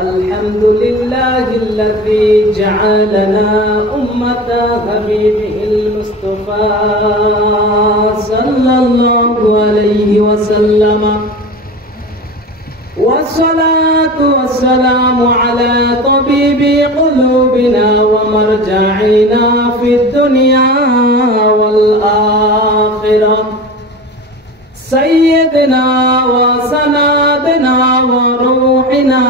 الحمد لله الذي جعلنا أمة حبيبه المصطفى صلى الله عليه وسلم والصلاة والسلام على طبيب قلوبنا ومرجعنا في الدنيا والآخرة سيدنا وسندنا وروحنا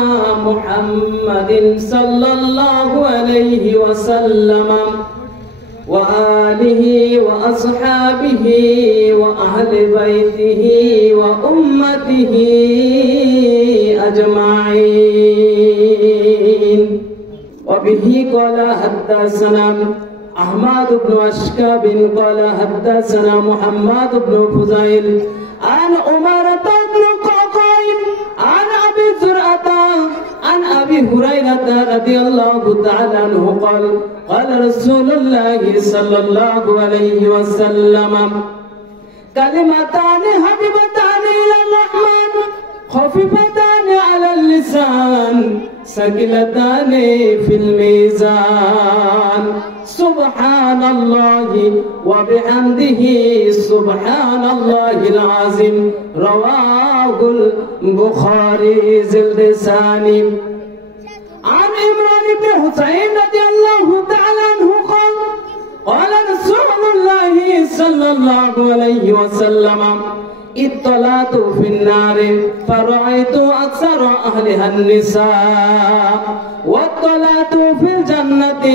محمد صلى الله عليه وسلم وآله وأصحابه وأهل بيته وأمته أجمعين. وبه قال حدثنا أحمد بن أشكاب قال حدثنا محمد بن فضيل عن عمرة بن قعقاع عن أبي زرعة عن أبي هريرة رضي الله تعالى عنه قال قال رسول الله صلى الله عليه وسلم كلمتان حبيبتان إلى الرحمن خفيفتان على اللسان ثقيلتان في الميزان سبحان الله وبحمده سبحان الله العظيم. رواه البخاري ذي اللسان. عن عمران بن حسين رضي الله تعالى عنه قال قال رسول الله صلى الله عليه وسلم اطلعت في النار فرأيت أكثر أهلها النساء واطلعت في الجنة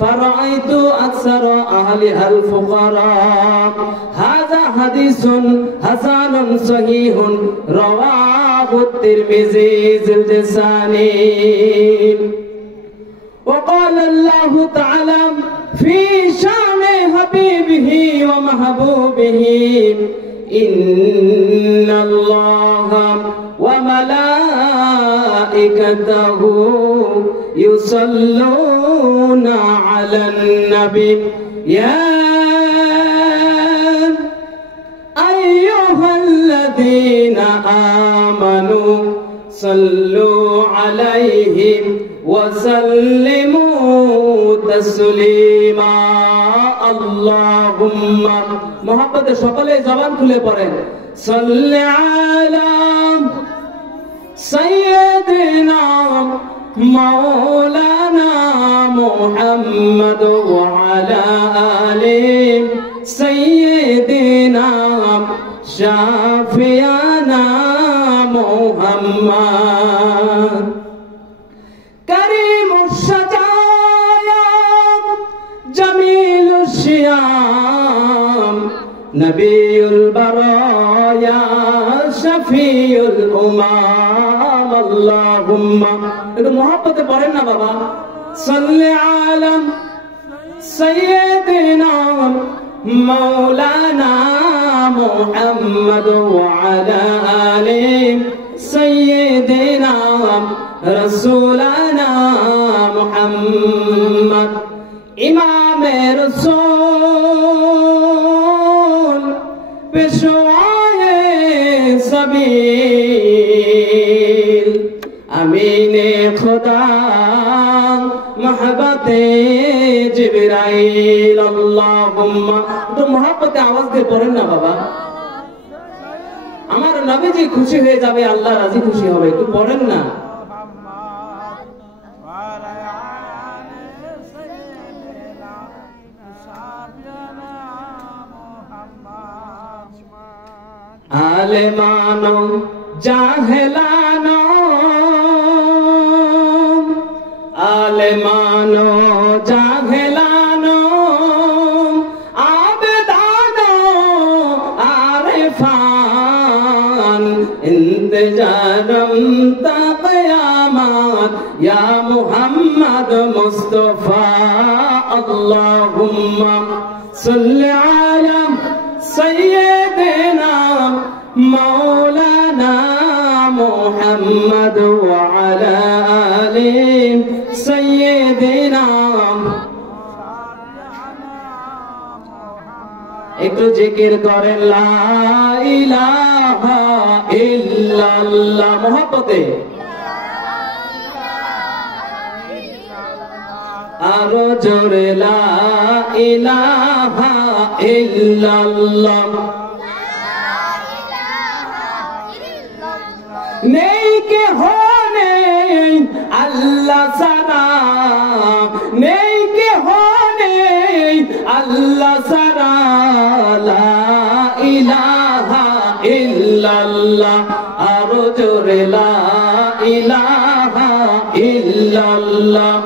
فرأيت أكثر أهلها الفقراء. هذا حديث حسن صحيح رواه الترمذي ذي اللسان. وقال الله تعالى في شأن حبيبه ومحبوبه إن الله وملائكته يصلون على النبي يا أيها الذين آمنوا صلوا عليه وسلموا تسليما. اللهم محبت সকলে জবান খুলে পড়েন সাল্লি আলা সাইয়্যিদিনা মাওলানা মুহাম্মদ ওয়া আলা আলি সাইয়্যিদিনা শাফিয়ানা মুহাম্মদ কারীমুশ শাজায়া জামিলুশ শিয়াম নবিয়ুল বারায়া শফিউল উমাম। আল্লাহুম্মা একটু মহব্বতে পড়েন না বাবা সাল্লি আলা সাইয়্যিদিনা মাওলানা মুহাম্মদ ওয়া আলা আলি সাইয়্যিদিনা রাসূলানা মুহাম্মদ ইমামে রাসূল পেশওয়ায়ে সাবিল আমিনে খুদা মহব্বতে জিবরাইল। আল্লাহুম্মা তো মহব্বতে আওয়াজ দিয়ে পড়েন না বাবা আমার নবীজি খুশি হয়ে যাবে আল্লাহ রাজি খুশি হবে একটু পড়েন না। আলেমানো জাহেলানো আলেমানো জাহেলানো আবেদানো আরেফান ইন্তজারম তা কিয়ামত ইয়া মুহাম্মদ মুস্তাফা। আল্লাহুম্মা সাল্লি আলা সাইয়্যিদিনা মাওলানা মুহাম্মদ ওয়া আলা আলি সাইয়্যিদিনা। একটু জিকির করেন লা ইলাহা ইল্লাল্লাহ মহব্বতে আরো জোরে লা ইলাহা ইল্লাল্লাহ। নেই কে হনে আল্লাহ সারা, নেই কে হনে আল্লাহ সারা, লা ইলাহা ইল্লাল্লাহ। আরো জোরে লা ইলাহা ইল্লাল্লাহ।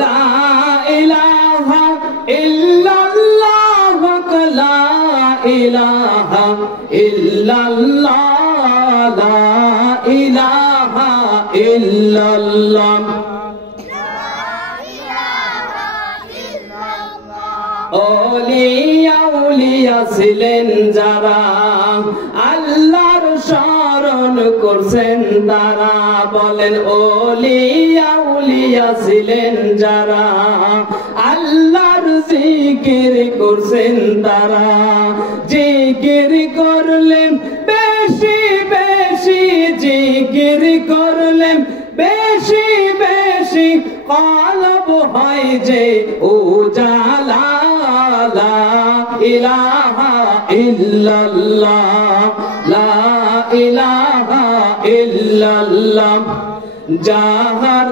লা ইলাহা ইল্লাল্লাহ, লা ইলাহা ইল্লাল্লাহ, লা ইলাহা ইল্লাল্লাহ। ওলিয়া উলিয়া ছিলেন যারা, আল্লাহর শরণ করছেন তারা। বলেন ওলিয়া উলিয়া ছিলেন যারা, আল্লাহর জিকির করছেন তারা। জিকির করলেন বেশি বেশি, জিকির করলেন বেশি বেশি, কলব হয় যে উজালা। লা ইলাহা ইল্লাল্লাহ, লা ইলাহা ইল্লাল্লাহ। যাহার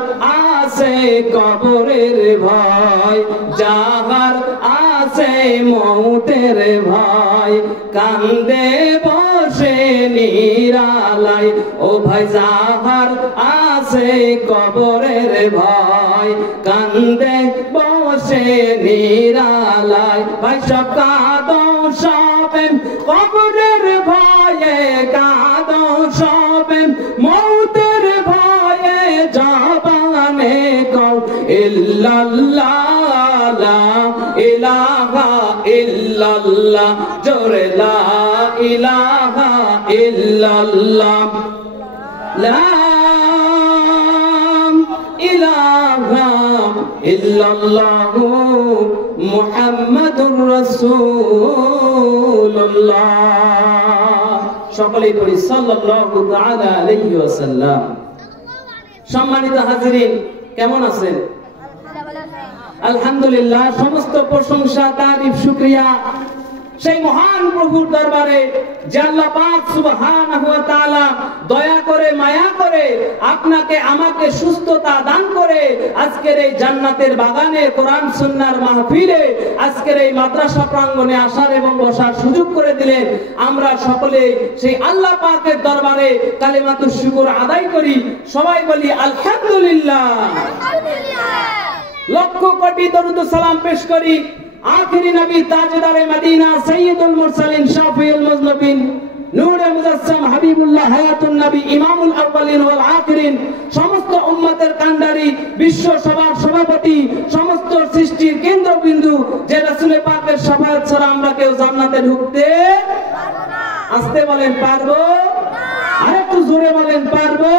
আছে কবরের ভয়, যাহার আছে মৌতের ভয়, কান্দে বসে নিরালায়। ও ভাই যাহার আছে কবরের ভয়, কান্দে বসে নিরালায়। ভাই সব কাঁদো সবে কবরের ভয়ে, কাঁদো সবে মৌতের ভয়ে, জবানে কও ইল্লাল্লাহ, লা ইলাহা ইল্লাল্লাহ। জোরে লা ইলাহা ইল্লাল্লাহ, লা ইলাহা ইল্লাল্লাহ, মুহাম্মাদুর রাসূলুল্লাহ। সকলেই বলি সাল্লাল্লাহু তাআলা আলাইহি ওয়াসাল্লাম। সম্মানিত হাজিরিন, কেমন আছেন? আলহামদুলিল্লাহ। সমস্ত প্রশংসা, তারিফ, শুকরিয়া সেই মহান প্রভুর দরবারে যে আল্লাহ পাক সুবহানাহু ওয়া তাআলা দয়া করে মায়া করে আপনাকে আমাকে সুস্থতা দান করে আজকের এই জান্নাতের বাগানে কোরআন সুন্নাহর মাহফিলে আজকের এই মাদ্রাসা প্রাঙ্গণে আসার এবং বসার সুযোগ করে দিলেন। আমরা সকলে সেই আল্লাহ পাকের দরবারে কালিমাতুশ শুকর আদায় করি। সবাই বলি আলহামদুলিল্লাহ। লক্ষ কোটি দরুদ সালাম পেশ করি আখিরি নবী তাজদারে মদিনা সাইয়্যিদুল মুরসালিন শাফিউল মুজনবিন নূরে মুজাসসাম হাবিবুল্লাহ হায়াতুন নবী ইমামুল আউয়ালিন ওয়াল আখিরিন, সমস্ত উম্মতের কান্ডারি, বিশ্ব সভার সভাপতি, সমস্ত সৃষ্টির কেন্দ্রবিন্দু, যে রাসূল পাকের শাফায়াত ছাড়া আমরা কেউ জান্নাতে ঢুকতে পারবো না। আসতে বলেন পারবো, আরেকটু জোরে বলেন পারবো।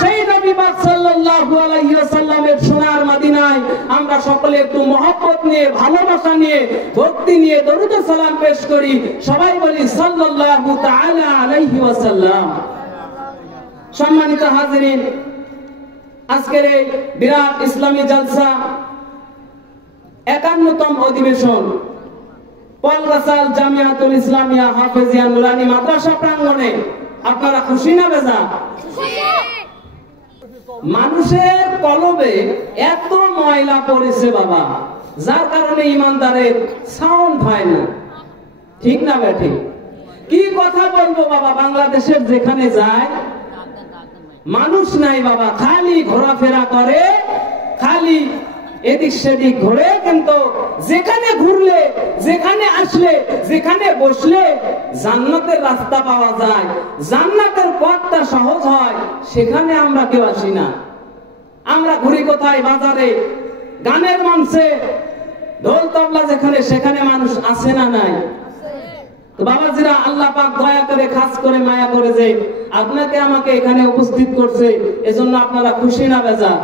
সেই নবী পাক সাল্লাল্লাহু আলাইহি ওয়াসাল্লামের সোনার মদিনায় আমরা সকলে একটু মহব্বত নিয়ে, ভালোবাসা নিয়ে, ভক্তি নিয়ে দরুদ সালাম পেশ করি। সবাই বলি সাল্লাল্লাহু তাআলা আলাইহি ওয়াসাল্লাম। সম্মানিত হাজিরিন, আজকের এই বিরাট ইসলামী জলসা 51তম অধিবেশন পলগাছাল জামিয়াতুল ইসলামিয়া হাফেজিয়া নুরানি মাদ্রাসা প্রাঙ্গণে আপনারা খুশি না বেজার? মানুষের কলবে এত ময়লা পড়েছে বাবা, যার কারণে ইমানদারের সাউন্ড হয় না। ঠিক না বেঠিক? কি কথা বলবো বাবা, বাংলাদেশের যেখানে যায় মানুষ নাই বাবা, খালি ঘোরাফেরা করে, খালি এদিক সেদিক ঘুরে, কিন্তু যেখানে ঘুরলে, যেখানে আসলে, যেখানে বসলে জান্নাতের রাস্তা পাওয়া যায়, জান্নাতের পথটা সহজ হয়, সেখানে আমরা কেউ আসি না। আমরা ঘুরি কোথায়? বাজারে, গানের মঞ্চে, ঢোল তবলা যেখানে, সেখানে মানুষ আসে না নাই? বাবাজিরা, আল্লাহ পাক দয়া করে, খাস করে মায়া করে যে আপনাকে আমাকে এখানে উপস্থিত করছে, এজন্য আপনারা খুশি না বেজার?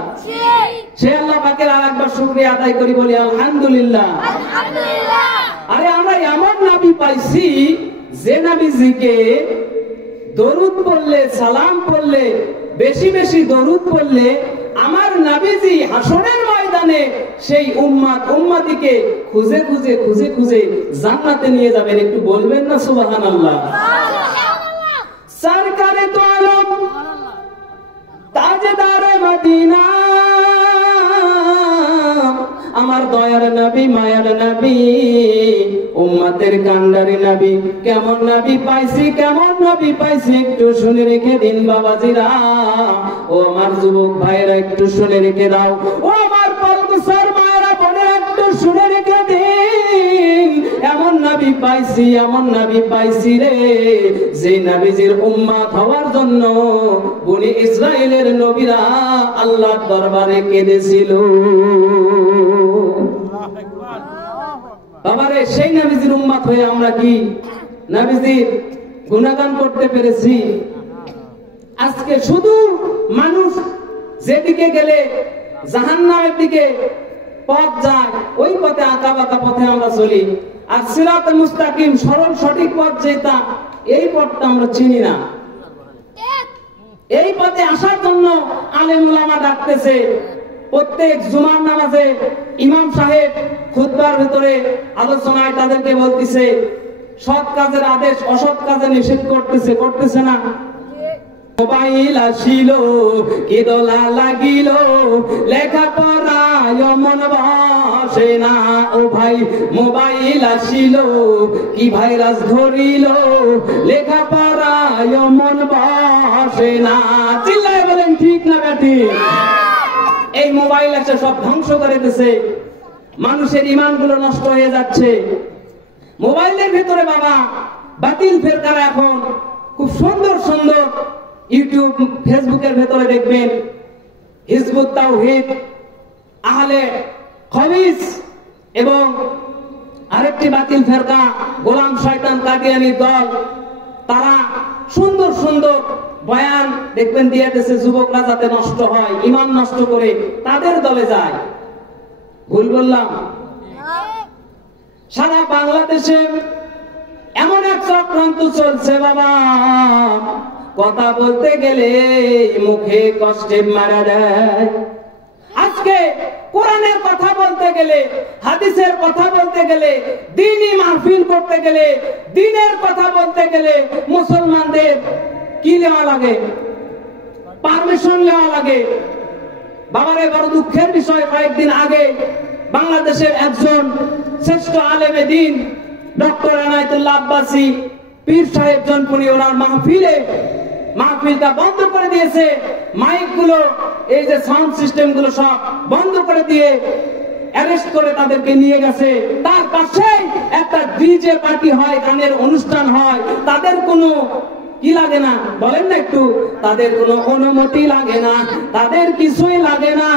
সে আল্লাহ পাকের আরেকবার শুকরিয়া আদায় করি, বলি আলহামদুলিল্লাহ। আরে আমরা এমন নবী পাইছি যে নবীজিকে দরুদ পড়লে, সালাম পড়লে বেশি বেশি দরুদ পড়লে আমার নবীজি হাসরের ময়দানে সেই উম্মতিকে খুঁজে খুঁজে খুঁজে খুঁজে জান্নাতে নিয়ে যাবেন। একটু বলবেন না সুবহানাল্লাহ। সরকারে তো আলম তাজদারে মদিনা আমার দয়ার নবী মায়ার নবী উম্মতের কান্ডারি নবী, কেমন নবী পাইছি কেমন নবী পাইছি একটু শুনে রেখে দিন বাবাজিরা। ও আমার যুবক ভাইরা একটু শুনে রেখে দাও, ও আমার পলকুসার মায়েরা বোনেরা একটু শুনে রেখে দিন। এমন নবী পাইছি এমন নবী পাইছি রে, যে নবীজির উম্মত হওয়ার জন্য বনি ইসরাইলের নবীরা আল্লাহর দরবারে কেঁদেছিল। বাবারে সেই নবীজির উম্মত হয়ে আমরা কি নবীজির গুণগান করতে পেরেছি? আজকে শুধু মানুষ যেদিকে গেলে জাহান্নামের দিকে পথ যায়, ওই পথে আঁকা বাঁকা পথে আমরা চলি। আর সিরাতুল মুস্তাকিম সরল সঠিক পথ যেটা, এই পথটা আমরা চিনি না। এই পথে আসার জন্য আলেম উলামা ডাকতেছে। প্রত্যেক জুমার নামাজে ইমাম সাহেব খুতবার ভিতরে আলোচনায় তাদেরকে বলতেছে সৎ কাজের আদেশ অসৎ কাজে নিষেধ করতেছে, করতেছে না? মোবাইল আসিল কি দোলা লাগিল, লেখাপড়ায় মন বসে না। ও ভাই মোবাইল আসিল কি ভাইরাস ধরিল, লেখাপড়ায় মন বসে না। চিল্লায় বলেন ঠিক না ব্যাঠিক? এই মোবাইল এসে সব ধ্বংস করে দিয়েছে, মানুষের ইমান গুলো নষ্ট হয়ে যাচ্ছে। মোবাইলের ভিতরে বাবা বাতিল ফেরকারা এখন খুব সুন্দর সুন্দর ইউটিউব ফেসবুকের ভেতরে দেখবেন হিজবুত তাওহীদ, আহলে হাদিস এবং আরেকটি বাতিল ফেরকা গোলাম শয়তান কাদিয়ানি দল, তারা সুন্দর সুন্দর বয়ান দেখবেন দিয়ে দিয়েছে। যুবকরা যাতে নষ্ট হয়, ইমান নষ্ট করে তাদের দলে যায়। ভুল বললাম? সারা বাংলাদেশে এমন এক চক্রান্ত চলছে বাবা, কথা বলতে গেলে মুখে কষ্টে মারা দেয়। আজকে কোরআনের কথা বলতে গেলে, হাদিসের কথা বলতে গেলে, দ্বীনি মাহফিল করতে গেলে, দ্বীনের কথা বলতে গেলে মুসলমানদের কি নেওয়া লাগে? পারমিশন নেওয়া লাগে। বাবারে বড় দুঃখের বিষয়, কয়েকদিন আগে বাংলাদেশের একজন শ্রেষ্ঠ আলেমে দ্বীন ডক্টর এনায়েতুল্লাহ আব্বাসী পীর সাহেব জনপুরি ওনার মাহফিলটা বন্ধ করে দিয়েছে। মাইক গুলো, এই যে সাউন্ড সিস্টেম গুলো সব বন্ধ করে দিয়ে অ্যারেস্ট করে তাদেরকে নিয়ে গেছে। তার পাশে একটা ডিজে পার্টি হয়, গানের অনুষ্ঠান হয়, তাদের কোনো কি লাগে না? বলেন না একটু। তাদের কোনো অনুমতি লাগে না, তাদের কিছুই লাগে না,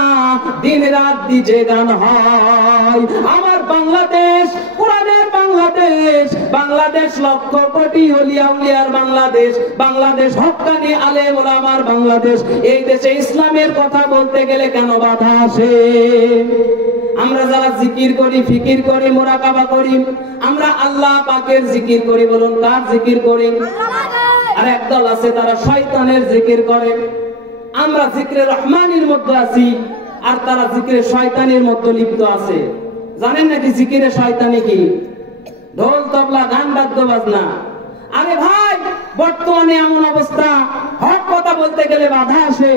দিন রাত ডিজে গান হয়। আমার বাংলাদেশ কোরআনের বাংলাদেশ, বাংলাদেশ লক্ষ কোটি ওলিয়া উলিয়ার বাংলাদেশ, বাংলাদেশ হক্কানি আলেম ওলামার বাংলাদেশ। এই দেশে ইসলামের কথা বলতে গেলে কেন বাধা আসে? আমরা যারা জিকির করি, ফিকির করি, মুরাকাবা করি, আমরা আল্লাহ পাকের জিকির করি। বলুন কার জিকির করি? আর একদল আছে তারা শয়তানের জিকির করে। আমরা জিকরে রহমানির মধ্যে আছি, আর তারা জিকরে শয়তানির মধ্যে লিপ্ত আছে। জানেন নাকি জিকিরে শয়তানি কি? ঢোল তবলা গান বাদ্য বাজনা। আরে ভাই, বর্তমানে এমন অবস্থা, হক কথা বলতে গেলে বাধা আসে।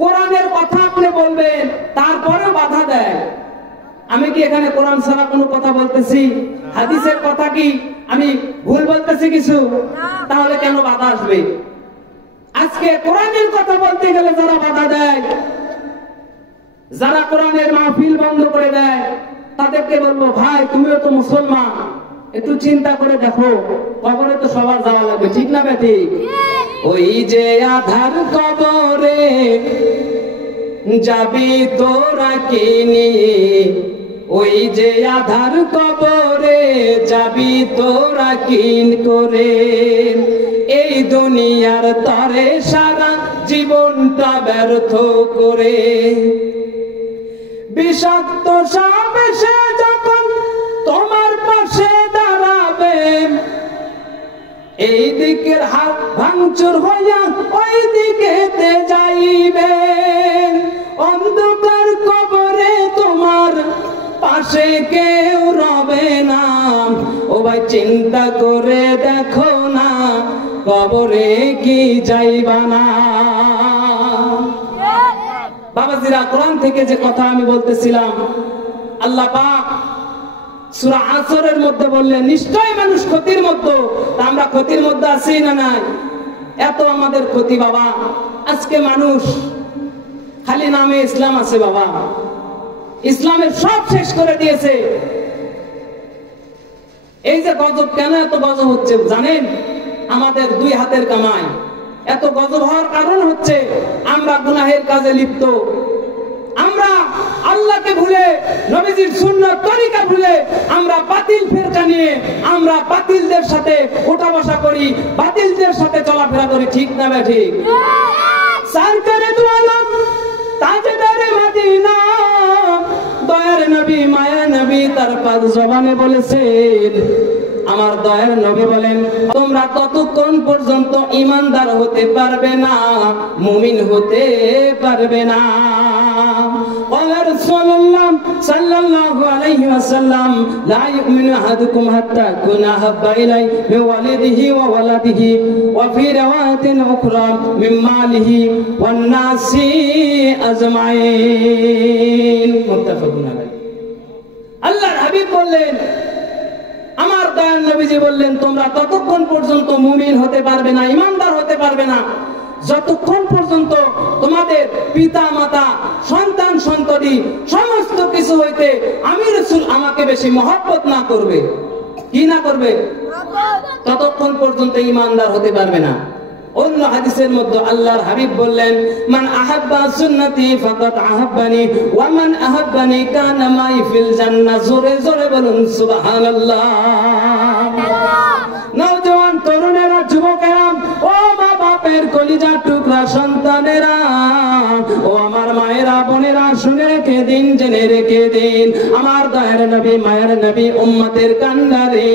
কোরআনের কথা আপনি বলবেন, তারপরেও বাধা দেয়। আমি কি এখানে কোরআন ছাড়া কোনো কথা বলতেছি? হাদিসের কথা কি আমি ভুল বলতেছি কিছু? তাহলে কেন বাধা আসবে? আজকে কোরআনের কথা বলতে গেলে যারা বাধা দেয়, যারা কোরআনের মাহফিল বন্ধ করে দেয়, তাদেরকে বলবো ভাই তুমিও তো মুসলমান, একটু চিন্তা করে দেখো, কবরে তো সবার যাওয়া লাগবে, ঠিক না বেটি? ওই যে আধার কবরে যাবি তোরা কি নিয়ে, ওই যে আধার কবরে যাবি তোরা কিন করে, এই দুনিয়ার তরে সারা জীবনটা ব্যর্থ করে। বিষাক্ত সাপ এসে যখন তোমার পাশে দাঁড়াবে, এই দিকের হাত ভাঙচুর হইয়া ওই দিকে যাইবে, অন্ধকার কবরে তোমার পাশে কেউ রবে না। ও ভাই চিন্তা করে দেখো না, কবরে কি যাইবা না। বাবাজিরা, কোরআন থেকে যে কথা আমি বলতেছিলাম, আল্লাহ পাক সূরা আসরের মধ্যে বললেন নিশ্চয় মানুষ ক্ষতির মধ্যে। তা আমরা ক্ষতির মধ্যে আছি না নাই? এত আমাদের ক্ষতি বাবা। আজকে মানুষ খালি নামে ইসলাম আছে বাবা, ইসলামের সব শেষ করে দিয়েছে। এই যে গজব, কেন এত গজব হচ্ছে জানেন? আমাদের দুই হাতের কামাই। এত গজব হওয়ার কারণ হচ্ছে আমরা গুনাহের কাজে লিপ্ত। আমরা আল্লাহকে ভুলে, নবীজির সুন্নাত তরিকা ভুলে আমরা বাতিল ফেরকা নিয়ে আমরা বাতিলদের সাথে ওঠা বসা করি, বাতিলদের সাথে চলাফেরা করি। ঠিক না বে ঠিক? সরকারে দু আলম তাজদারে মদিনা দয়ার নবী মায়া নবী তার পাক জবানে বলেছেন, আমার দয়ার নবী বলেন তোমরা ততক্ষণ পর্যন্ত ঈমানদার হতে পারবে না, মুমিন হতে পারবে না। রাসূলুল্লাহ সাল্লাল্লাহু আলাইহি ওয়াসাল্লাম লা ইউমিনু আহাদুকুম হাত্তা কুনা হাব্বা ইলাই মিন ওয়ালিদিহি ওয়া ওয়ালাদিহি ওয়া ফি রাওয়াতিন উখরা মিন মালিহি ওয়ান নাসি আজমাইন। মুত্তাফাকুন আলাইহি। আল্লাহর হাবিব বললেন, আমার দয়ার নবীজি বললেন তোমরা ততক্ষণ পর্যন্ত মুমিন হতে পারবে না, ঈমানদার হতে পারবে না যতক্ষণ পর্যন্ত তোমাদের পিতা মাতা সন্তান সন্ততি সমস্ত কিছু হইতে আমি রাসূল আমাকে বেশি মহব্বত না করবে। কি না করবে? ততক্ষণ পর্যন্ত ঈমানদার হতে পারবে না। অন্য হাদিসের মধ্যে আল্লাহর হাবিব বললেন, মান আহাব্বা সুন্নতি ফাকাদ আহাব্বানি ওয়া মান আহাব্বানি কানা মাই ফিল জান্নাহ। জোরে জোরে বলুন সুবহানাল্লাহ। নওজোয়ান তরুণেরা, যুবকেরা, ও মা বাপের কলিজার টুকরা সন্তানেরা, ও আমার মায়েরা বোনেরা, শুনে রেখে দিন, জেনে রেখে দিন, আমার দয়ার নবী মায়ের নবী উম্মতের কান্ডারে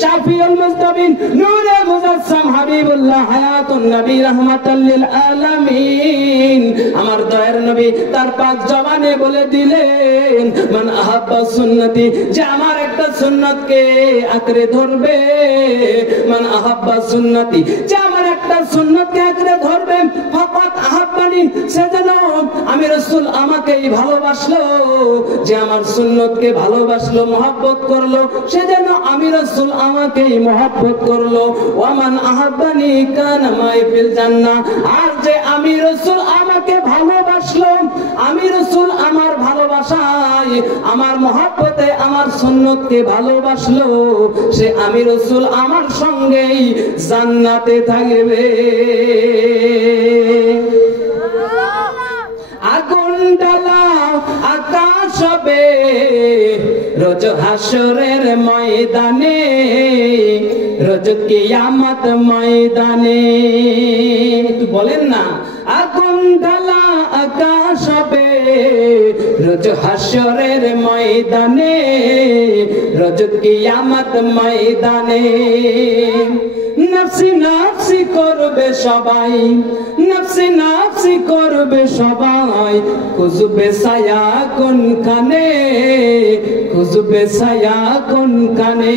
শাফিউল মুস্তাবিন নূরে মুজাসসাম হাবিবুল্লাহ হায়াতুন নবী রাহমাতাল লিল আলামিন, আমার দয়ার নবী তার পাক জবানে বলে দিলেন, মান আহাব্বা সুন্নতি, যে আমার একটা সুন্নতকে আঁকড়ে ধরবে, মান আহাব্বা সুন্নতি, যে আমার একটা সুন্নতকে আঁকড়ে ধরবে, ফাকাত আহাব্বানি, সে যেন আমি রাসূল আমাকেই ভালোবাসলো। যে আমার সুন্নতকে ভালোবাসলো, মহব্বত করলো, সে যেন আমি রাসূল আমাকেই মহব্বত করলো। ওয়া মান আহাব্বানি কানা মাই ফিল জান্নাহ, আর যে আমি রাসূল আমাকে ভালোবাসলো, আমি রাসূল আমার ভালোবাসায়, আমার মহব্বতে আমার সুন্নতকে ভালোবাসলো, সে আমি রাসূল আমার সঙ্গেই জান্নাতে থাকবে। আগুন ডালা আকাশ হবে রোজ হাসরের ময়দানে, রোজ কিয়ামত ময়দানে। একটু বলেন না, আগুন ডালা আকাশ হবে রোজ হাসরের ময়দানে, রোজ কিয়ামত ময়দানে। নফসি নফসি করবে সবাই, নফসি নফসি করবে সবাই, খুঁজবে ছায়া কোনখানে, খুঁজবে ছায়া কোনখানে।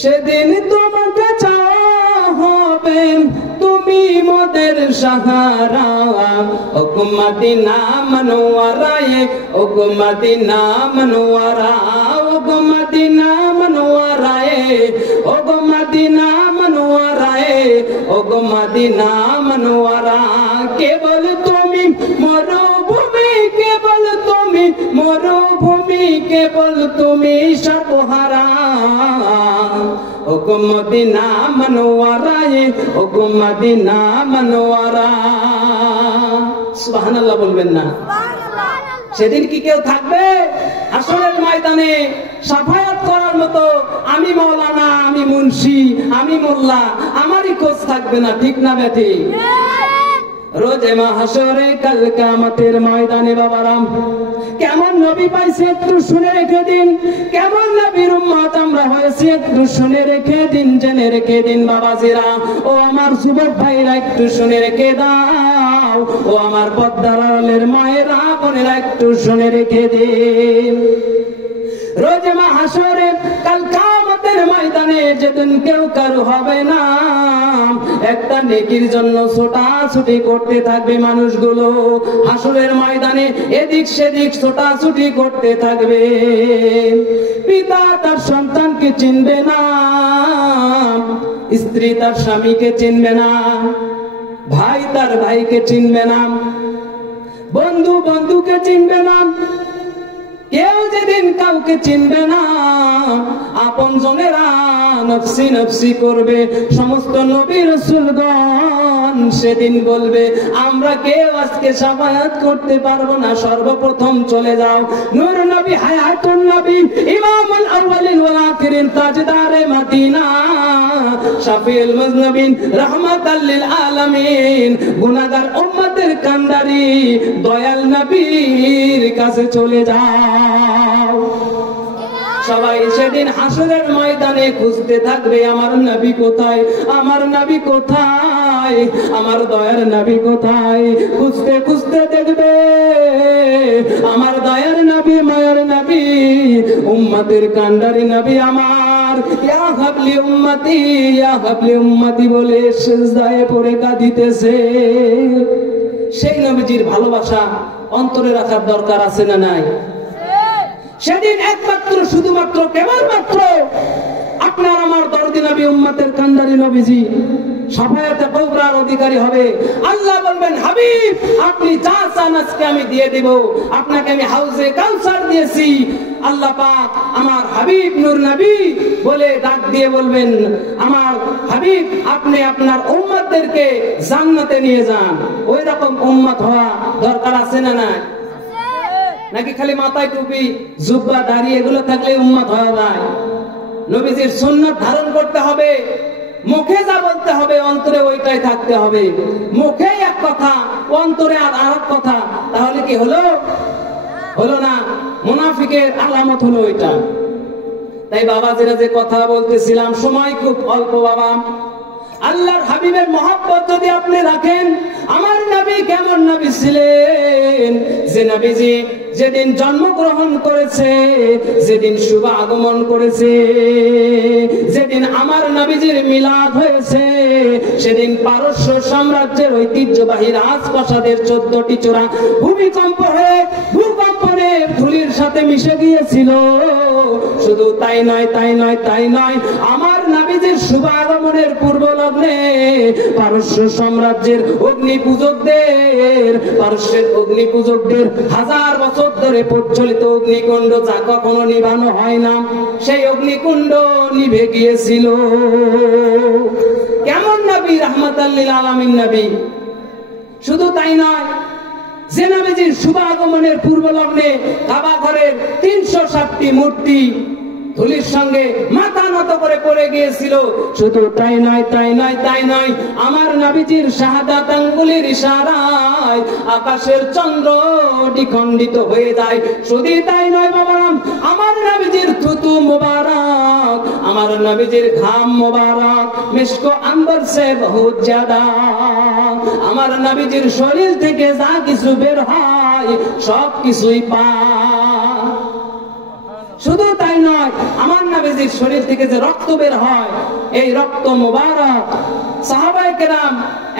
সেদিন তোমাকে চাওয়া হবে, তুমি মোদের সাহারা, ওগো মদিনা মনোয়ারায়ে, ওগো মদিনা মনোয়ারা, ওগো মদিনা মনোয়ারায়ে, ওগো মদিনা মনোয়ারায়ে, ওগো মদিনা মনোয়ারা। কেবল তুমি মরুভূমি, কেবল তুমি মরুভূমি, কেবল তুমি সর্বহারা, ওগো মদিনা মনোয়ারায়ে, ওগো মদিনা মনোয়ারা। সুবহানাল্লাহ বলবেন না? সেদিন কি কেউ থাকবে হাসরের ময়দানে সাফায়াত করার মতো? আমি মাওলানা, আমি মুন্সি, আমি মোল্লা, আমারই খোঁজ থাকবে না। ঠিক না বেঠি? রোজে মাহশরে কাল কিয়ামতের ময়দানে বাবারাম কেমন নবী পাইছে একটু শুনে রেখে দিন, কেমন নবীর উম্মত আমরা হয়েছি একটু শুনে রেখে দিন, জেনে রেখে দিন বাবাজিরা। ও আমার যুবক ভাইরা একটু শুনে রেখে দাও, ও আমার পর্দার আড়ালের মায়েরা বোনেরা একটু শুনে রেখে দিন। রোজে মাহশরে কাল কিয়ামতের ময়দানে যেদিন কেউ কারো হবে না, একটা নেকির জন্য ছোটাছুটি করতে থাকবে মানুষগুলো। হাসরের ময়দানে এদিক সেদিক ছোটাছুটি করতে থাকবে। পিতা তার সন্তানকে চিনবে না, স্ত্রী তার স্বামীকে চিনবে না, ভাই তার ভাইকে চিনবে না, বন্ধু বন্ধুকে চিনবে না, কেউ যেদিন কাউকে চিনবে না, আপনজনেরা নফসি নফসি করবে। সমস্ত নবী রাসূলগণ সেদিন বলবে আমরা কেউ আজকে শাফায়াত করতে পারবো না, সর্বপ্রথম চলে যাও। নূর নবী, হায়াতুন নবী, ইমামুল আউয়ালিন ওয়াল আখিরিন, তাজদারে মদিনা, শাফিউল মুজনিবিন, রাহমাতাল লিল আলামিন, গুনাহগার উম্মতের কান্ডারি দয়াল নবীর কাছে চলে যাও। সবাই সেদিন হাসরের ময়দানে খুঁজতে থাকবে আমার নবী কোথায়, আমার নবী কোথায়, আমার দয়ার নবী কোথায়। খুঁজতে খুঁজতে দেখবে আমার দয়ার নবী, মায়ের নবী, উম্মতের কান্ডারি নবী আমার ইয়া হাবলি উম্মতি, ইয়া হাবলি উম্মতি বলে সিজদায় পড়ে কাঁদিতেছে। সেই নবীজির ভালোবাসা অন্তরে রাখার দরকার আছে না নাই? সেদিন একমাত্র শুধুমাত্র কেবলমাত্র আপনার আমার দরদি নবী, উম্মতের কান্ডারি নবীজি শাফায়াতে কুবরার অধিকারী হবে। আল্লাহ বলবেন হাবিব আপনি যা চান আজকে আমি দিয়ে দেব, আপনাকে আমি হাউজে কাউসার দিয়েছি। আল্লাহ পাক আমার হাবিব নূর নবী বলে ডাক দিয়ে বলবেন আমার হাবিব আপনি আপনার উম্মতদেরকে জান্নাতে নিয়ে যান। ওই রকম উম্মত হওয়া দরকার আছে না নাই? নাকি খালি মাথায় টুপি জুব্বা দাড়ি এগুলো থাকলে উম্মত হওয়া যায়? নবীজির সুন্নাত ধারণ করতে হবে, মুখে যা বলতে হবে অন্তরে ওইটাই থাকতে হবে। মুখে এক কথা, অন্তরে আর আরেক কথা, তাহলে কি হলো? হলো না। মুনাফিকের আলামত হলো ওইটা। তাই বাবাজিরা যে কথা বলতেছিলাম, সময় খুব অল্প বাবা। আল্লাহর হাবিবের মহব্বত যদি আপনি রাখেন, আমার নবী কেমন নবী ছিলেন, যে নবীজি যেদিন জন্মগ্রহণ করেছে, যেদিন শুভ আগমন করেছে, যেদিন আমার নবীজির মিলাদ হয়েছে, সেদিন পারস্য সাম্রাজ্যের ঐতিহ্যবাহী রাজপ্রাসাদের 14টি চূড়া ভূমিকম্প হয়ে ভূকম্পনে ধুলির সাথে মিশে গিয়েছিল। শুধু তাই নয়, তাই নয়, তাই নয়, আমার নবীজির শুভ আগমনের পূর্ব লগ্নে পারস্য সাম্রাজ্যের অগ্নি পূজকদের, পারস্যের অগ্নি পূজকদের 1000 বছর ধরে প্রচলিত অগ্নিকুণ্ড যা কখনো নিভানো হয় না, সেই অগ্নিকুণ্ড নিভে গিয়েছিল। কেমন নবী, রাহমাতাল লিল আলামিন নবী। শুধু তাই নয়, যে নবীজির শুভ আগমনের পূর্ব লগ্নে কাবা ঘরের 307টি মূর্তি ধুলির সঙ্গে মাথা নত করে পড়ে গিয়েছিল। শুধু তাই নয়, তাই নয়, তাই নয়, আমার নবীজির শাহাদাত আঙ্গুলের ইশারায় আকাশের চন্দ্র দ্বিখণ্ডিত হয়ে যায়। শুধু তাই নয় বাবারাম, আমার নবীজির থুতু মুবারক, আমার নবীজির ঘাম মুবারক মিশক আম্বর সে বহুত ज्यादा, আমার নবীজির শরীর থেকে যা কিছু বের হয় সব কিছুই পায়। শুধু তাই নয়, আমার নবীজির শরীর থেকে যে রক্ত বের হয়, এই রক্ত মুবারক সাহাবায়ে কেরাম,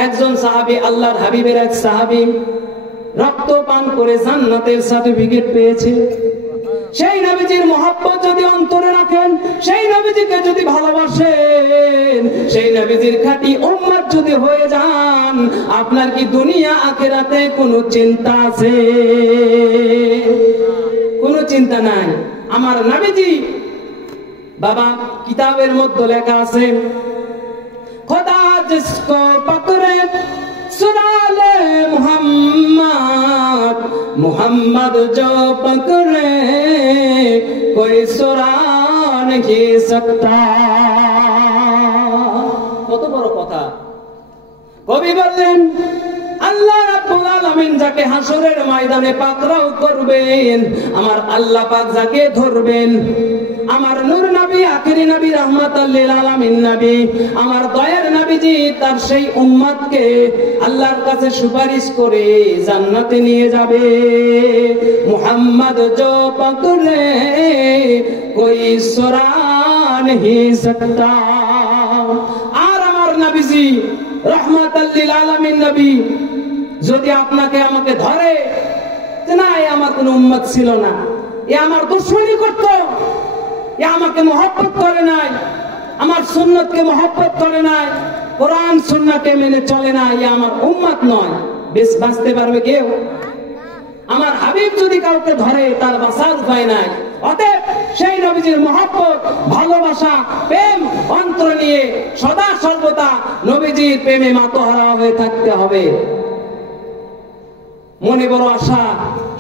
একজন সাহাবী আল্লাহর হাবিবের এক সাহাবী রক্ত পান করে জান্নাতের সার্টিফিকেট পেয়েছে। সেই নবীজির মহব্বত যদি অন্তরে রাখেন, সেই নবীজিকে যদি ভালোবাসেন, সেই নবীজির খাঁটি উম্মত যদি হয়ে যান, আপনার কি দুনিয়া আখিরাতে কোনো চিন্তা আছে? কোনো চিন্তা নাই। আমার নবীজি বাবা কিতাবের মধ্যে লেখা আছে, খোদা জিসকো পকড়ে সুরালে মুহাম্মদ, মুহাম্মদ जो पकड़े कोई सुरा नहीं सकता। কত বড় কথা। কবি বললেন আল্লাহ রাব্বুল আলামিন যাকে হাসরের ময়দানে পাকড়াও করবেন, আমার আল্লাহ পাক যাকে ধরবেন, আমার নূর নবী, আখিরি নবী, রাহমাতাল লিল আলামিন নবী, আমার দয়ার নবীজি তার সেই উম্মতকে আল্লাহর কাছে সুপারিশ করে জান্নাতে নিয়ে যাবে। মুহাম্মদ জো পকড়ে কোই সুরা नहीं सकता। আর আমার নবীজি রাহমাতাল লিল আলামিন নবী যদি আপনাকে আমাকে ধরে যে না এ আমার কোন উম্মত ছিল না, এ আমার দুশমনি করত, এ আমাকে মহব্বত করে নাই, আমার সুন্নতকে মহব্বত করে নাই, কোরআন সুন্নাহকে মেনে চলে না, এ আমার উম্মত নয়, বেশ বাঁচতে পারবে কেউ? আমার হাবিব যদি কাউকে ধরে তার বাঁচার উপায় নাই। অতএব সেই নবীজির মহব্বত, ভালোবাসা, প্রেম অন্তর নিয়ে সদা সর্বদা নবীজির প্রেমে মাতোহারা হয়ে থাকতে হবে। মনে বড় আশা,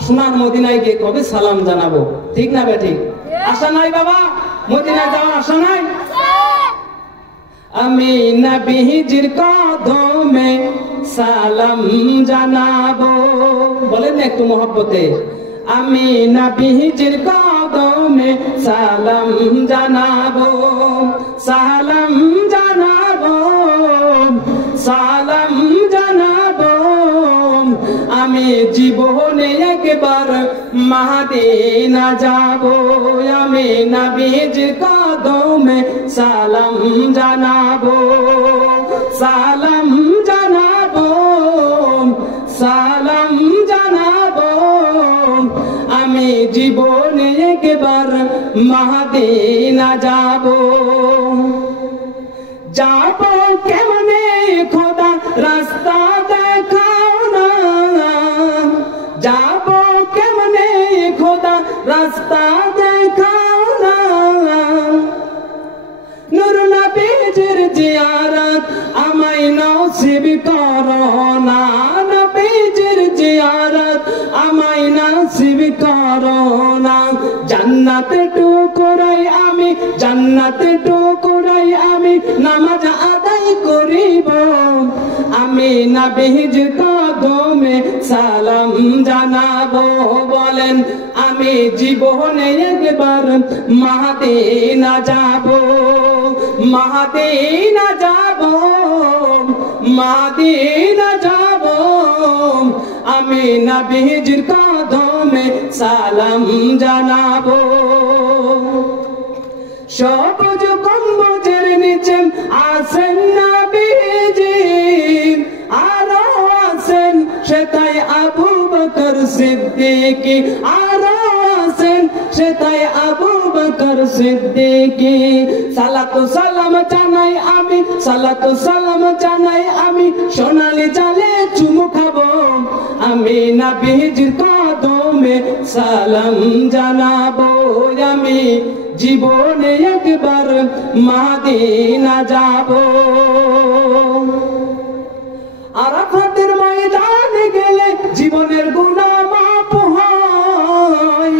সোনার মদিনায় গিয়ে কবে সালাম জানাবো, ঠিক না বেঠিক? আশা নাই বাবা, মদিনায় যাওয়ার আশা নাই? আমি নবীজির কদমে সালাম জানাবো, বলেন না একটু মহব্বতে, আমি নবীজির কদমে সালাম জানাবো, সালাম জানাবো, সালাম জানাবো, আমি জীবনে একবার মদিনা যাবো, আমি নবীজির কদমে সালাম জানাবো, সালাম জানাবো, সালাম জানাবো, আমি জীবনে একবার মদিনা যাবো। যাবো কেমনে খোদা রাস্তা দেখাও না, যাবো কেমনে খোদা রাস্তা দেখাও না, নূর নবীজির জিয়ারত আমায় নসিব করো না, নবীজির জিয়ারত আমায় নসিব করো না, জান্নাতে টুকুরাই আমি, জান্নাতে টুকুরাই আমি নামাজ আদায় করিব, আমি নবীজির কদমে সালাম জানাবো, বলেন আমি জীবনে একবার মদিনা যাবো, মদিনা যাবো, মদিনা যাবো, আমি নবীজির কদমে সালাম জানাবো। সবুজ গম্বুজের নিচে আসেন নবীজি, আরো আসেন সেটাই আবু বকর সিদ্দিকী, আরো আসেন সেটাই আবু বকর সিদ্দিকী, সালাতু সালাম জানাই আমি, সালাতু সালাম জানাই আমি, সোনালি জালে চুমু খাবো, আমি নবীজির কদমে সালাম জানাবো, আমি জীবনে একবার মদিনা যাবো। আরাফাতের ময়দানে গেলে জীবনের গুনাহ মাফ হয়,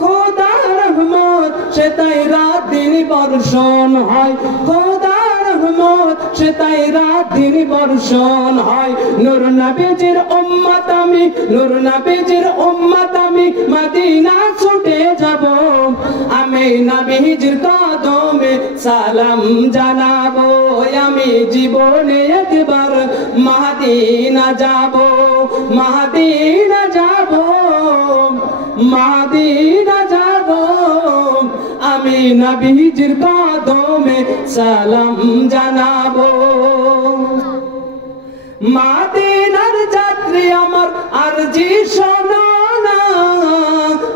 খোদার রহমত সেটাই রাত দিন বর্ষণ হয়, খোদার রহমত সেটাই রাত দিন বর্ষণ হয়, নূর নবীজির উম্মত আমি, নূর নবীজির উম্মত আমি মদিনা ছুটে যাব, আমি নবীজির কদমে সালাম জানাবো, আমি জীবনে একবার মদিনা যাবো, মদিনা যাবো, মদিনা যাবো, আমি নবীজির কদমে সালাম জানাবো। মদিনার যাত্রী আমার আরজি শোনো না,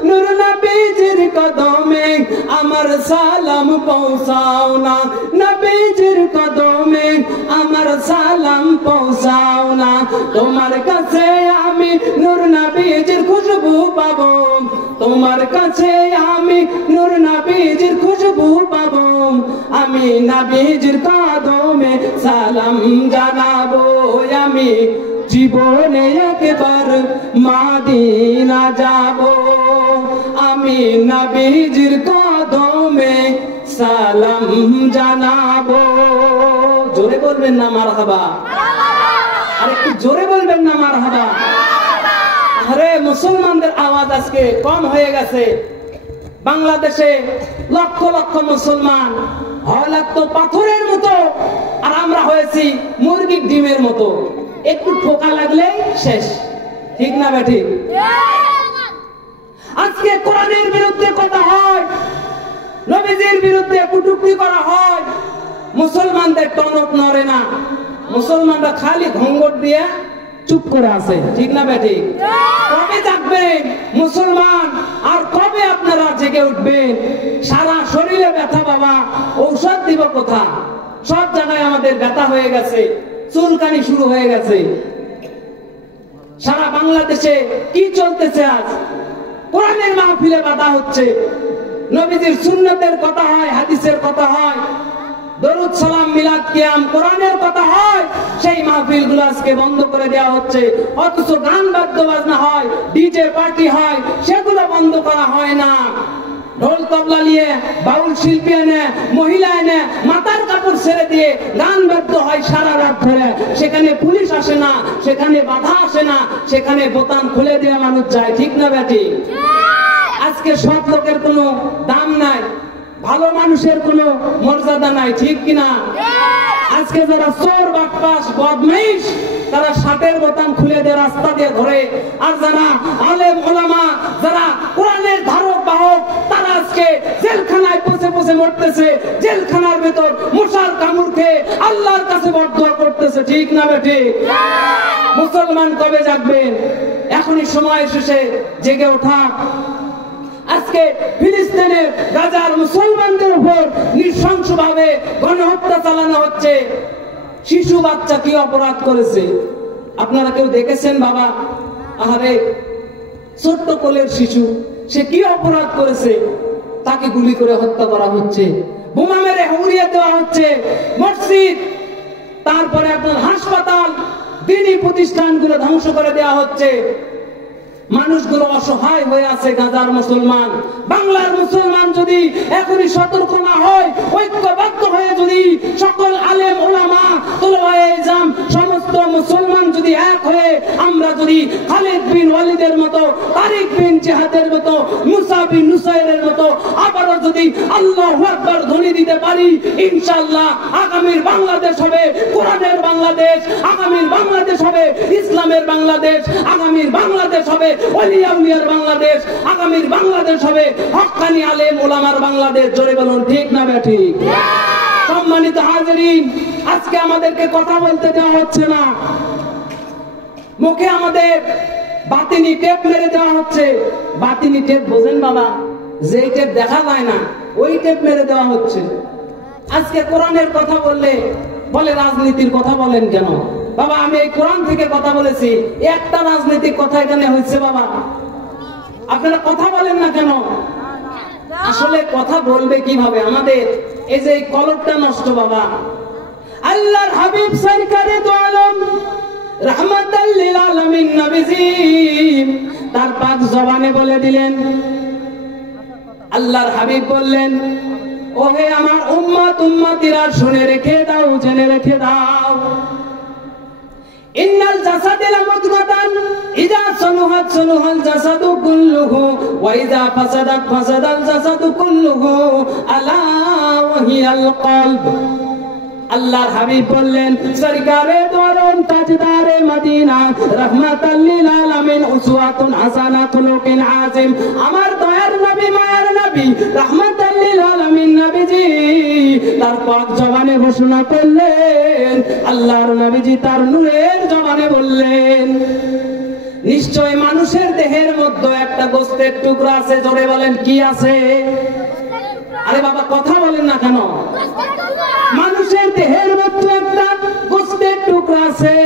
নূর নবীজির কদমে আমার সালাম পৌঁছাও না, নবীজির কদমে আমার সালাম পৌঁছাও না, তোমার কাছে আমি নূর নবীজির খুশবু পাবো, তোমার কাছে আমি নূর নবীজির খুশবু পাবো, আমি নবীজির কদমে সালাম জানাবো, আমি জীবনে একবার মদিনা যাবো, আমি নবীজির কদমে সালাম জানাবো। জোরে বলবেন না মারহাবা। আর একটু জোরে বলবেন না মারহাবা। আরে মুসলমানদের আওয়াজ আজকে কম হয়ে গেছে। বাংলাদেশে লক্ষ লক্ষ মুসলমান হয় লাগতো পাথরের মতো, আর আমরা হয়েছি মুরগির ডিমের মতো, একটু ঠোকা লাগলেই শেষ। ঠিক না বেঠিক? আজকে কোরআনের বিরুদ্ধে কথা হয়, নবীজির বিরুদ্ধে কটূক্তি করা হয়, মুসলমানদের টনক নড়ে না, মুসলমানরা খালি ঘঙ্গট দিয়ে চুপ করে আছে। ঠিক না বেঠিক? কবে জাগবেন মুসলমান, আর কবে আপনারা জেগে উঠবেন? সারা শরীরে ব্যথা বাবা, ঔষধ দিব কোথা? সব জায়গায় আমাদের ব্যথা হয়ে গেছে, চুলকানি শুরু হয়ে গেছে। সারা বাংলাদেশে কি চলতেছে আজ? কোরআনের মাহফিলে বাধা হচ্ছে, নবীজির সুন্নতের কথা হয়, হাদিসের কথা হয়, দরুদ সালাম মিলাদ কিয়াম কোরআনের কথা হয়, সেই মাহফিলগুলো আজকে বন্ধ করে দেওয়া হচ্ছে। অথচ গান বাদ্য বাজনা হয়, ডিজে পার্টি হয়, সেগুলো বন্ধ করা হয় না। ঢোল তবলা নিয়ে বাউল শিল্পী এনে, মহিলা এনে, মাথার কাপড় ছেড়ে দিয়ে গান বাদ্য হয় সারা রাত ধরে। সেখানে পুলিশ আসে না, সেখানে বাধা আসে না, সেখানে বোতাম খুলে দিয়ে মানুষ যায়। ঠিক না বেটি? আজকে সৎ লোকের কোনো দাম নাই, ভালো মানুষের কোনো মর্যাদা নাই। ঠিক কিনা? আজকে যারা চোর বাটপাস বদমাইশ, তারা শার্টের বোতাম খুলে দিয়ে রাস্তা দিয়ে ঘোরে, আর যারা আলেম ওলামা, যারা কোরআনের ধারক বাহক, তারা আজকে জেলখানায় পচে পচে মরতেছে, জেলখানার ভেতর মশার কামড় খেয়ে আল্লাহর কাছে বদদোয়া করতেছে। ঠিক না বেটি? মুসলমান কবে জাগবেন? এখনই সময় এসেছে জেগে ওঠা। আজকে ফিলিস্তিনের গাজার মুসলমানদের উপর নৃশংসভাবে গণহত্যা চালানো হচ্ছে। শিশু বাচ্চা কি অপরাধ করেছে আপনারা কেউ দেখেছেন বাবা? আহারে, ছোট্ট কোলের শিশু, সে কি অপরাধ করেছে? তাকে গুলি করে হত্যা করা হচ্ছে, বোমা মেরে উড়িয়ে দেওয়া হচ্ছে মসজিদ, তারপরে আপনার হাসপাতাল, দিনী প্রতিষ্ঠানগুলো ধ্বংস করে দেওয়া হচ্ছে। মানুষগুলো অসহায় হয়ে আছে। গাজার মুসলমান, বাংলার মুসলমান যদি এখনই সতর্ক না হয়, ঐক্যবদ্ধ হয়ে যদি সকল আলেম ওলামা তোলায়ে ইলজাম সমস্ত মুসলমান যদি এক হয়ে আমরা যদি খালিদ বিন ওয়ালিদের মতো, তারিক বিন জিহাদের মতো, মুসা বিন নুসাইরের মতো আবারও যদি আল্লাহু আকবার ধ্বনি দিতে পারি, ইনশাআল্লাহ আগামীর বাংলাদেশ হবে কোরআনের বাংলাদেশ, আগামীর বাংলাদেশ হবে ইসলামের বাংলাদেশ, আগামীর বাংলাদেশ হবে ওলিয়া উলিয়ার বাংলাদেশ, আগামীর বাংলাদেশ হবে হক্কানি আলেম ওলামার বাংলাদেশ। জোরে বলুন ঠিক না বেঠিক? সম্মানিত হাজিরিন, আজকে আমাদেরকে কথা বলতে দেওয়া হচ্ছে না, মুখে আমাদের বাতিনি টেপ মেরে দেওয়া হচ্ছে। বাতিনি টেপ বোঝেন বাবা? যে টেপ দেখা যায় না, ওই টেপ মেরে দেওয়া হচ্ছে। আজকে কোরআনের কথা বললে বলে রাজনীতির কথা বলেন কেন? বাবা, আমি এই কোরআন থেকে কথা বলেছি, একটা রাজনৈতিক কথা এখানে হয়েছে বাবা, আপনারা কথা বলেন না কেন? আসলে কথা বলবে কিভাবে? আমাদের এই যে কলবটা নষ্ট বাবা। আল্লাহর হাবিব সরকারে দো আলম রাহমাতাল লিল আলামিন নবীজি তার পাক জবানে বলে দিলেন, আল্লাহর হাবিব বললেন, ওহে আমার উম্মত উম্মতিরা শুনে রেখে দাও, জেনে রেখে দাও, ইন্নাল জাসাদা লামুদগাতান ইযা সালুহাত সালুহাল জাসাদু কুল্লুহু ওয়া ইযা ফাসাদাত ফাসাদাল জাসাদু কুল্লুহু আলা ওয়া হিয়াল কলব। আল্লাহর হাবিব বললেন, সরকারে দো আলম তাজদারে মদিনা রাহমাতাল লিল আলামিন উসওয়াতুন হাসানা খুলুকিন আযিম, আমার দয়ার নবী, মায়ের নবী, রাহমাতাল লিল আলামিন নবীজি তার পাক জবানে ঘোষণা করলেন, আল্লাহর নবীজি তার নূরের জবানে বললেন, নিশ্চয় মানুষের দেহের মধ্যে একটা গোশতের টুকরা আছে। জোরে বলেন, কি আছে? আরে বাবা, কথা বলেন না কেন? মানুষের দেহের মধ্যে একটা গোশতের টুকরা আছে।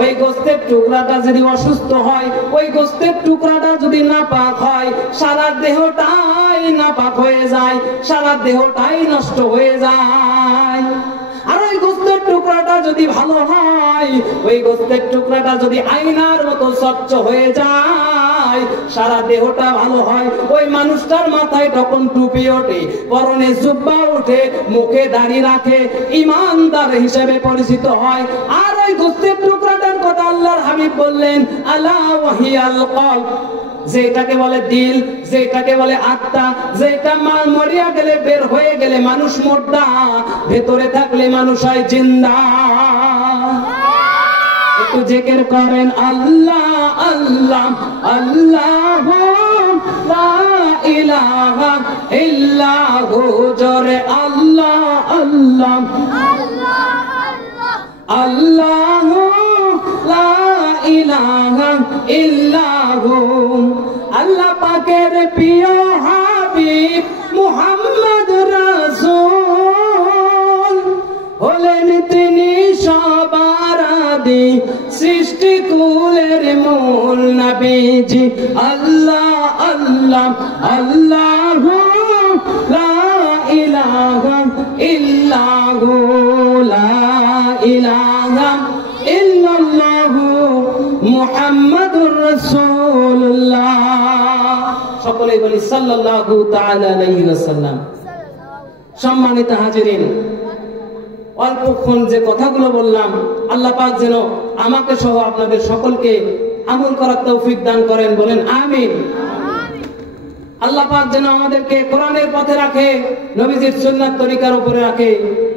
ওই গোশতের টুকরাটা যদি অসুস্থ হয়, ওই গোশতের টুকরাটা যদি নাপাক হয়, সারা দেহটাই নাপাক হয়ে যায়, সারা দেহটাই নষ্ট হয়ে যায়। আর ওই গোশতের টুকরাটা যদি ভালো হয়, ওই গোশতের টুকরাটা যদি আয়নার মতো স্বচ্ছ হয়ে যায়, সারা দেহটা ভালো হয়। ওই মানুষটার মাথায় তখন টুপি ওঠে, পরনে জুব্বা ওঠে, মুখে দাড়ি রাখে, ইমানদার হিসেবে পরিচিত হয়। আর ওই গোশতের টুকরাটার আল্লাহর হাবিব বললেন আলা ওয়াহিয়াল কলব, যেটাকে বলে দিল, যেটাকে বলে আত্মা, যেটা মরিয়া গেলে বের হয়ে গেলে মানুষ মুর্দা, ভেতরে থাকলে মানুষ হয় জিন্দা। একটু জিকির করেন আল্লাহ আল্লাহ আল্লাহ লা ইলাহা ইল্লাহু, জোরে আল্লাহ আল্লাহ আল্লাহ লা ইলাহা ইল্লাহু। আল্লাহ পাকের প্রিয় হাবিব মুহাম্মদ রাসূল হলেন তিনি সবার আদি, সৃষ্টি কুলের মূল নবীজি। আল্লাহ আল্লাহ আল্লাহ লা ইলাহা ইল্লাহু, লা ইলাহা ইল্লাল্লাহু মুহাম্মাদুর রাসূলুল্লাহ। সকলেই বলি সাল্লাল্লাহু তাআলা আলাইহি ওয়াসাল্লাম। সম্মানিত হাজিরিন, অল্পক্ষণ যে কথাগুলো বললাম, আল্লাহ পাক যেন আমাকে সহ আপনাদের সকলকে আমল করার তৌফিক দান করেন, বলেন আমিন। আল্লাহ পাক যেন আমাদেরকে কোরআনের পথে রাখে, নবীজির সুন্নাত তরিকার উপরে রাখে।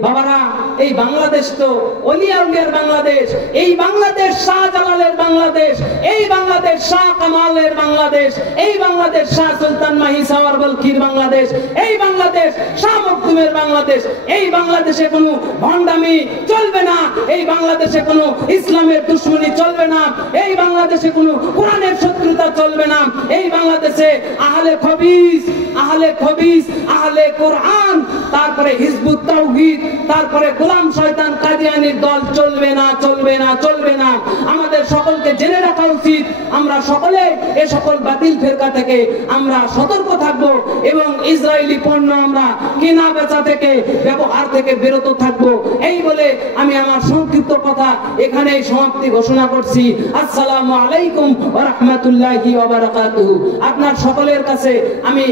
বাবারা, এই বাংলাদেশ তো ওলিয়া উলিয়ার বাংলাদেশ, এই বাংলাদেশ শাহজালালের বাংলাদেশ, এই বাংলাদেশ শাহ কামালের বাংলাদেশ, এই বাংলাদেশ শাহ সুলতান মাহি সাওয়ার বলখির বাংলাদেশ, এই বাংলাদেশ শাহ মখদুমের বাংলাদেশ। এই বাংলাদেশে কোনো ভণ্ডামি চলবে না, এই বাংলাদেশে কোনো ইসলামের দুশমনি চলবে না, এই বাংলাদেশে কোনো কোরআনের শত্রুতা চলবে না, এই বাংলাদেশে আহলে খবিস, আহলে খবিস, আহলে কোরআন, তারপরে হিজবুত তাওহীদ, তারপরে গোলাম শয়তান কাদিয়ানির দল চলবে না, চলবে না, চলবে না। আমাদের সকলকে জেনে রাখা উচিত, আমরা সকলে এই সকল বাতিল ফিরকা থেকে আমরা সতর্ক থাকব এবং ইসরায়েলি পণ্য আমরা কেনা বেচা থেকে, ব্যবহার থেকে বিরত থাকব। এই বলে আমি আমার সংক্ষিপ্ত কথা এখানেই সমাপ্তি ঘোষণা করছি। আসসালামু আলাইকুম ওয়া রাহমাতুল্লাহি ওয়া বারাকাতুহু। আপনার সকলের কাছে আমি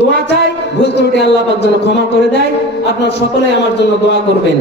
দোয়া চাই, ভুল ত্রুটি আল্লাহ পাক যেন ক্ষমা করে দেয়। আপনার সকলে আমার জন্য দোয়া করবেন।